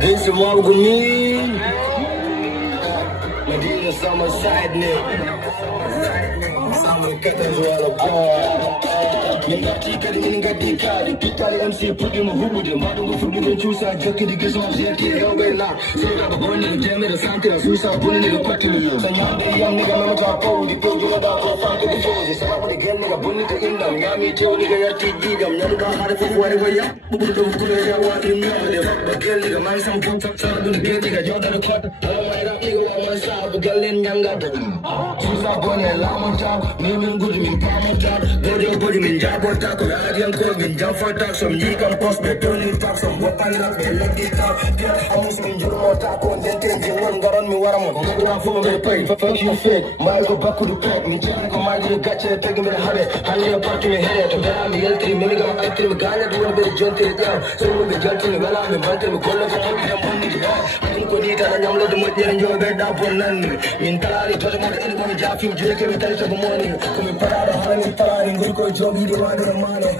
This is what we mean. Medina summer side Summer curtains all apart. Tika ninga tika tika MC pudi muhude madu fudu den chusa joki di geso zeti yobe na sura boni jeme da santi susa boni ni kwati sanya de yan ni ga ka ko di ko jula da ko fa di ko di sa boni gen ni ga boni te inda ngami te woni ga yati di gam nan ga har fu wari waya bubu do ku le ga wa di ngam de fa gen ni ga mai sam pu sa dun gen ni ga joda da kwat ala mai ra ni ga wa sa bu galen nyanga da susa boni la mon ta ni min gudu min pa mon ta gojo gojo min jabota ko radian ko min jafata som ni kam post be toni tak som bokan la be lagi ta amus min juro ta ko dente je won garan mi waram ko na fu me pay fuck you fake mai go back to pack mi je ko mai je gache teg mi habe halle party me here to gara mi yeltri mi ga akri mi gana do be jonte ya so mi jonte mi wala mi bante mi gollo ko mi dem bonni an ko ni ta nyam lo do mo jere njo be da bonnan min tari to mo en ko mi jafi mi je ke mi tari to mo ni ko mi parada hani parani ngul ko jogi di wa do mano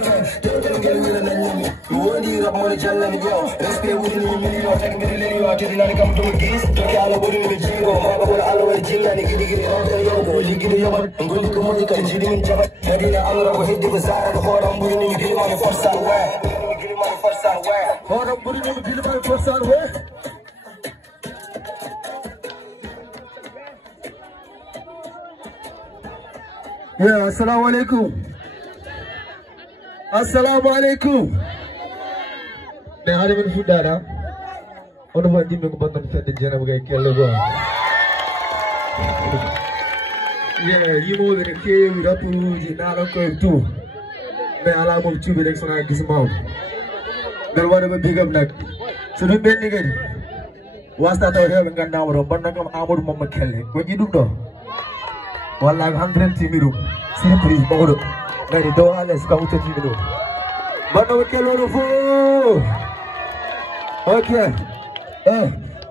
te gel ni na nyami wodi rap mo jalla ni yo respect wudi ni mi yo tek mi le yo te dina kam to gis to ke ala bodi mi jingo ma ba wala ala wal jilla ni gidi gidi on yo go ligidi yo ngul ko mo ka jidi min jaba medina amra ko heddi ko sara ko horam buri ni gidi ma forsa wa gidi ma forsa wa horam buri ni gidi ma forsa wa yeah assalamu alaikum. Assalamu alaikum. Ne hari min fudara. Ono wadi min ko bandan fedde jena bugai kelle go. Yeah, yimo be ke rapu ji naro ko tu. Me ala mo tube rek sona gis maw. Dal wada be big up nak. So do ben ni gadi. Wasta taw rebe nganda woro bandan kam Amadou Mama kelle. Ko ji dum do. Wallahi 100 timiru. Surprise bodo. Dari do ales kamu tadi dulu. Mana keloro fu? Okay.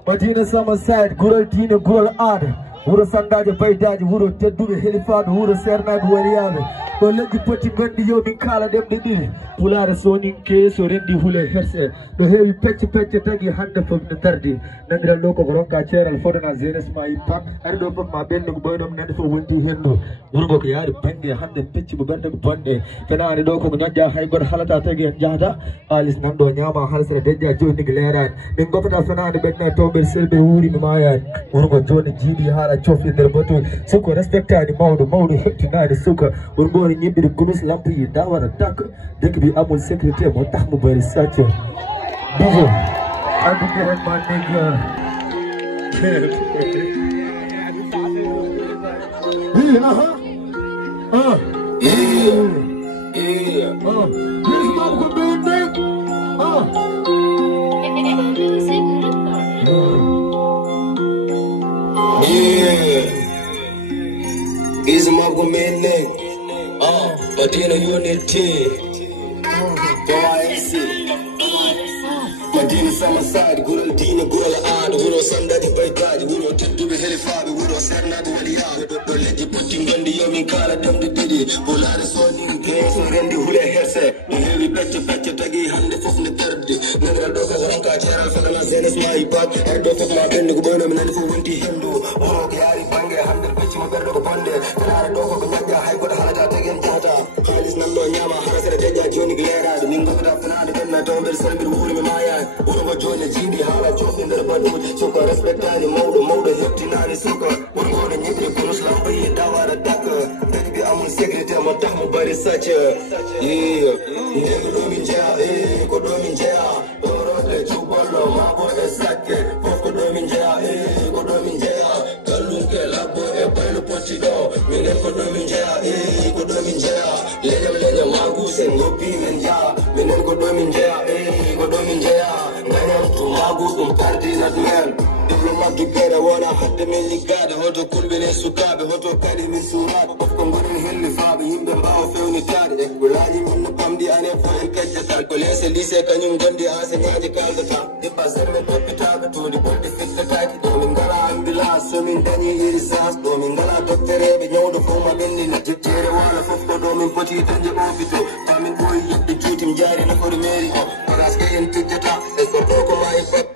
Medina sama side gural dina gural ad. Wuro sandaje baydaje wuro tedduɓe helifaɓe wuro sernaɓe wariyaɓe ɗo leƴƴi poti gandi yo min kala ɗemɗe ɗiɗi pulare soninke so rendi huule herse ɗo heewi pecce pecce tagui hande foof ne tardi naniral ɗo koko ronka ceeral fodana jeunesse ma yippa ari ɗo foof ma ɓenni ko ɓoynom nande fof wonti hendu wuro ngo ko yaari banggue hande pecce mo ɓerde ko bonɗe fenani ɗo koko ñoƴƴa hay goto halata tagui en jahata halis nanɗo ñama halsere deƴƴa joni ko leerani min gopata fenani ɓenne towɓe selɓe wuuri mi mayani wuro ngo joni jiiɗi haala cofi nder batu suko respectani mawɗo mawɗo hettinani suka won goni ñibɓide gunus lampuyi dawara dak dëkk bi amul sécurité moo tax mu bëri sàcc biso andike hen ma nigga Easy mob go midnight. Medina unity. Medina sama side. Gural dina gural ad. Wuro sandadi baytaji. Wuro tedduɓe helifaɓe. Wuro sernaɓe waliyaɓe. Ɗo leƴƴi potti gondi yo min kala demde ɗiɗi. Bolare soni geso rendi huule herse. Ɗo heewi pecce pecce tagui hande foof ne tardi. Naniral ɗo koko ronka ceeral fadana jeunesse ma yippat. Ari ɗo foof ma ɓenni ko ɓoynomi nani fof wonti hendu. Wuro ko yaari banggue hande pecce mo ɓerɗo ko bonde. Fenare ɗo koko ñaƴƴa hay goɗo halata taguen jahata. Halis nanɗo ñama harasere deƴƴa joni ko leerade. Min gopata fenade ɓenna taw mbeɗa salmbiɗa wuuri mi mayani. Wuro ngo joni jiiɗi haala cofi nder baɗuji. Suka respectani mawɗo hettinani suka. Wuro ngo no ñiɓri gunus lambayi dawara dakka. Dëkk bi amul sécurité mo tax mo bari sacc. Ndego ɗo min jeeya ko ɗo min jeeya. Ɗoroɗe cuɓollo maɓoɗe sakke. Fof ko ɗo min jeeya ko ɗo min jeeya. Kallunke labbo e baylo potti ɗo. Minen ko ɗo min jeeya ko ɗo min jeeya. Leƴam maguse goppi men jeeya. Minen ko ɗo min jeeya ko ɗo min jeeya. Gañam to magu ɗum kardinat men. Diplomat du pere wona hadde men liggade. Hoto kulɓene sukaɓe hoto kadi min suraɓe. Of ko gonen hellifaɓe yimɓe mbawa fewnitade. E kulaji min no pamdi ane fo en kejjata. Ko lese lycée kañum gondi enseignant ji kaldata. Dippa sembe toppitaɓe todi ɓolɗe fittataki. Ɗo min ngala ambulance so min dañi urgence. Ɗo min ngala docteur eɓe ñawdo fo ma ɓennina. Jettere wala foof ko ɗo min poti dañde ofito. Tamin ɓoyi yiɗɗi juutim jaari naforu mairie o. Horace ke en tijjata. Est ce que ɗo ko mayi fat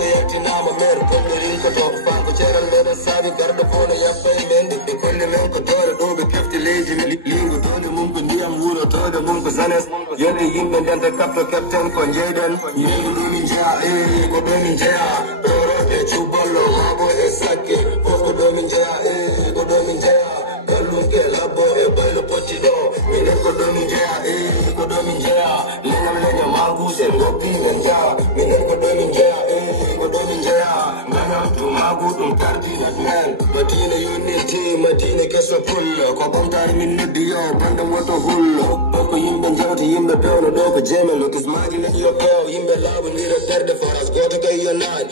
سيأتينا ممر كل ريكة توقفان كتيرا لنا سابي كاردفونا يبقى يمندي كل من كتور دوبي كيف تليجي لينغو تولي ممكن ديام وورو تولي ممكن سنس يلي يمن دانتا كابتو كابتن كونجيدن يلي من جاء إيه كدو من جاء بروتي تشوبالو مابو إساكي كدو من جاء إيه كدو من جاء قالوا كلابو إبالو بوتيدو من كدو من جاء إيه كدو من جاء لنا لنا ماغو سنغوبي من جاء من كدو من جاء إيه كدو من جاء منام تو ماغو تنكارتي نتمال مدينة يونيتي مدينة كسو كله كوبام تاري من نديو بندم وطو هلو دوكو يمبن جاوتي يمبن بيونو دوكو جيمن لو كسماجي لديو كو يمبن لابن ويرا ترد فراس غوتو كيو ناي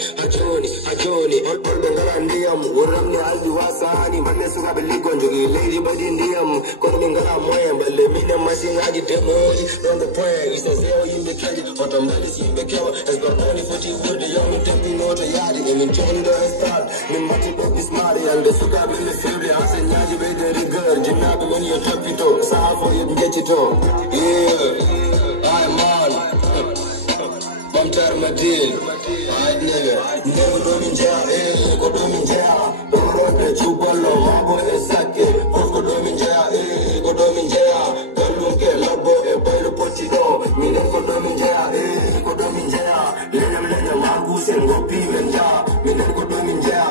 هجوني أول بنغلا نديم ورمني قلبي واساني من نسوغا بليكون جوغي ليدي بدي نديم كون بنغلا موين بلي مين ماسين عاجي تموي رون the point إسا زيو يمبن كاجي أوتوماليس يمبن كيوا اسبروني فوتي ورد يوم تبي نوتا يادي من جوني دو استاد من ماتي بوك بسماري and the sugar من الفيبري عسل ناجي بيدي ريغر جنابي من يتبتو سافو يبجيتو yeah I'm on Bamtar Madin I'd never do min jaa go do min jaa Orote chubalo mabo esake go do min jaa go do min jaa Kalunke labo e bailo potido Mine go do min jaa go do min jaa Lenya magu sengopi men jaa Mine go do min jaa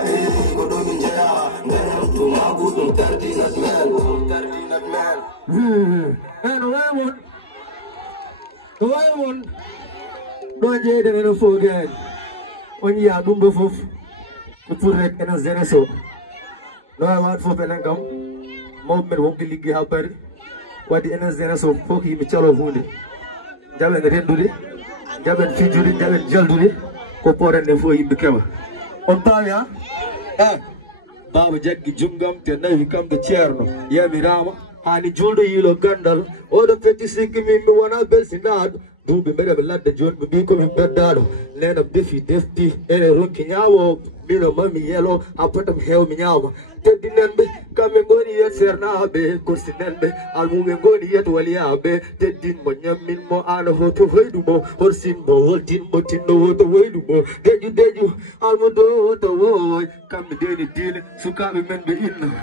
go do min jaa Ngayam tu magu tum tardi not man And Raymond don't get it forget when you are doing before to put it in a zeneso. No, I want for Penangam. Movement won't be league helper. What the NS zeneso, Poki, Michelo Woody. Javan Renduli, Javan Fijuri, Javan Jalduli, Copor and the four in the cover. Ontaria, Baba Jackie Jungam, till now you come to Cherno, Yamirama, and the Juldo Yellow Gandal, all the 56 me one of Belsinad. Do be made of a lot that John be becoming better. Land of Diffy, Defty, and a runking hour, Mino Mummy Yellow, I put them hell me out. Teddy Nembe, come and go near Sernabe, Costinembe, I'll move and go near to Aliabe, Teddy Monyamin Mo and a hot of Wadumo, or Simbo, Tin Motino, the Wadumo, Did you, I'll do the war, come the daily deal, so come remember in.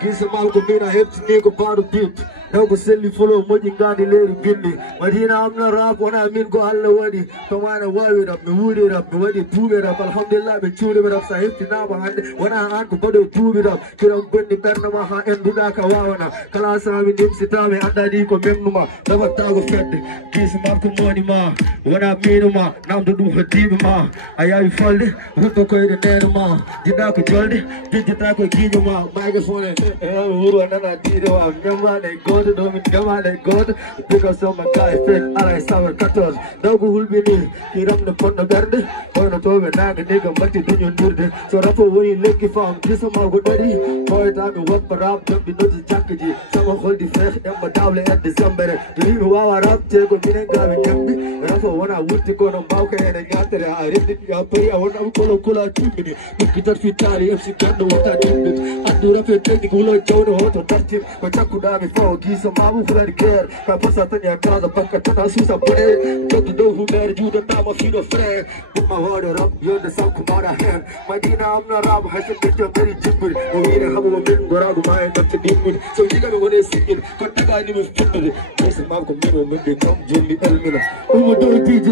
Kisa malko mina hepsi niko paro bit. Now selli follow moji ngani leri gindi. Madina amna rap wana amin ko alla wadi. Kamana wawi rap me wudi rap me wadi tubi rap. Alhamdulillah me chudi rap sa hepsi nama hande. Wana anko kodo tubi rap. Kira mbendi karna maha enduna kawawana. Kala sami nimsi tame anda di ko memnuma. Dapat tago fedde. Kisa malko moni ma. Wana minu ma. Nam dudu hatibi ma. Ayawi falde. Ruto ko ide nenu ma. Jida ko jolde. Jida ko kinyo ma. Microphone. Uru anana tiro wa nyama na god do mit nyama na god because of my guy friend ala sawer katos dogu hulbini kiram na ponna berde kono to be na nigga mati dunyo nurde so rapo woni lekki fam kiso ma go dari boy ta me wat parap jam di noji chakji sama holdi fresh em badawle at december dinu wa rap te go minen ga be nyambi rapo wana wutti ko no bawke ene nyatere a reddi ya pari a wona ko kula tibini kitar fitari fc kando wata tibini adura fe technique ulo chawno hoto tartib ko chakuda mi fo giso mabu fulani care ka pasa tanya kaza pakka tana susa pare todo do humer juda tama fido fre put my word up you're the sound come out of hand Madina amna rap hashe bitya meri jibbir o wire habu min goragu mai kat dimmi so diga me wone sikil ko taga ni mi fittide kesa mabu ko mino min de kam jolli elmina umo do DJ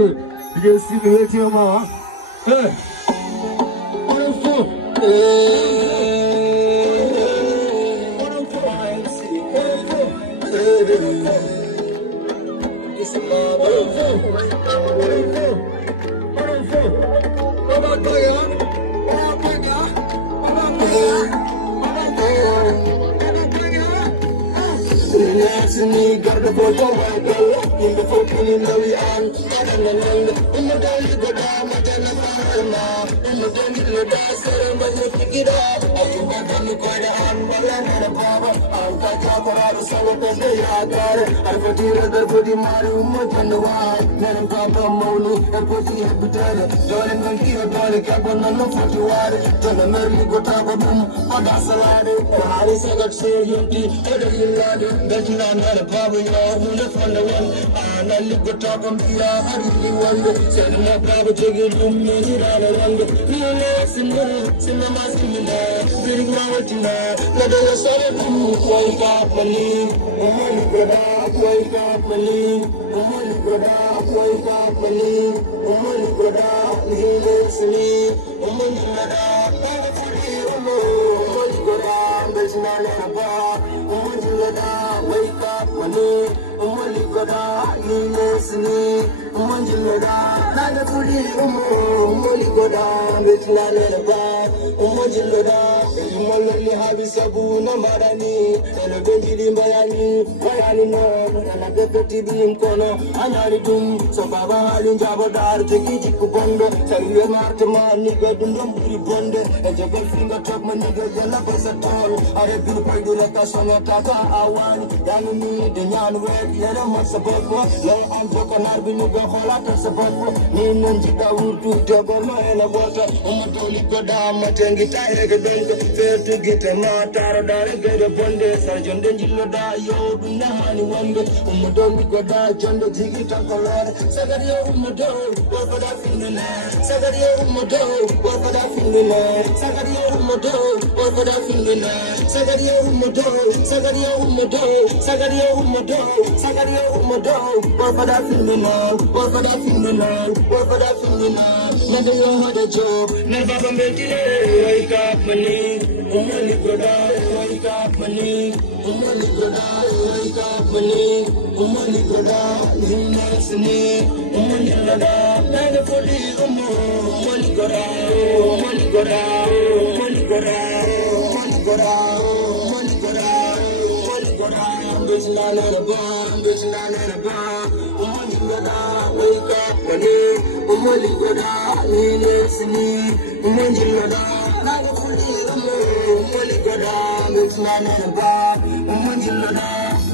sibi weti ma on fo Sini garda foto wagal nimbe fokini nawi an ananang umma dali goda matana farma umma dali goda sare manje fikira aku badani koida an wala mera baba an ka jabara sawta de yaadar arbadira darbadi mari umma janwa nanam baba maulu arbadi habitare dolen banki dole ka bonna no fatiwar tana merli gota godum ada salade hari sagat se yunti odilade dajna not a problem, who the fun the one. And I live with talk on the I really wonder. Said my brother to get you many down around the real in the mask in the bring my way to now. Let us say, wake up, money. Wake up, money. Wake up, money. Wake up, listening. Wake up, money. Wake up, money. Wake up, money. Wake up, money. Wake up,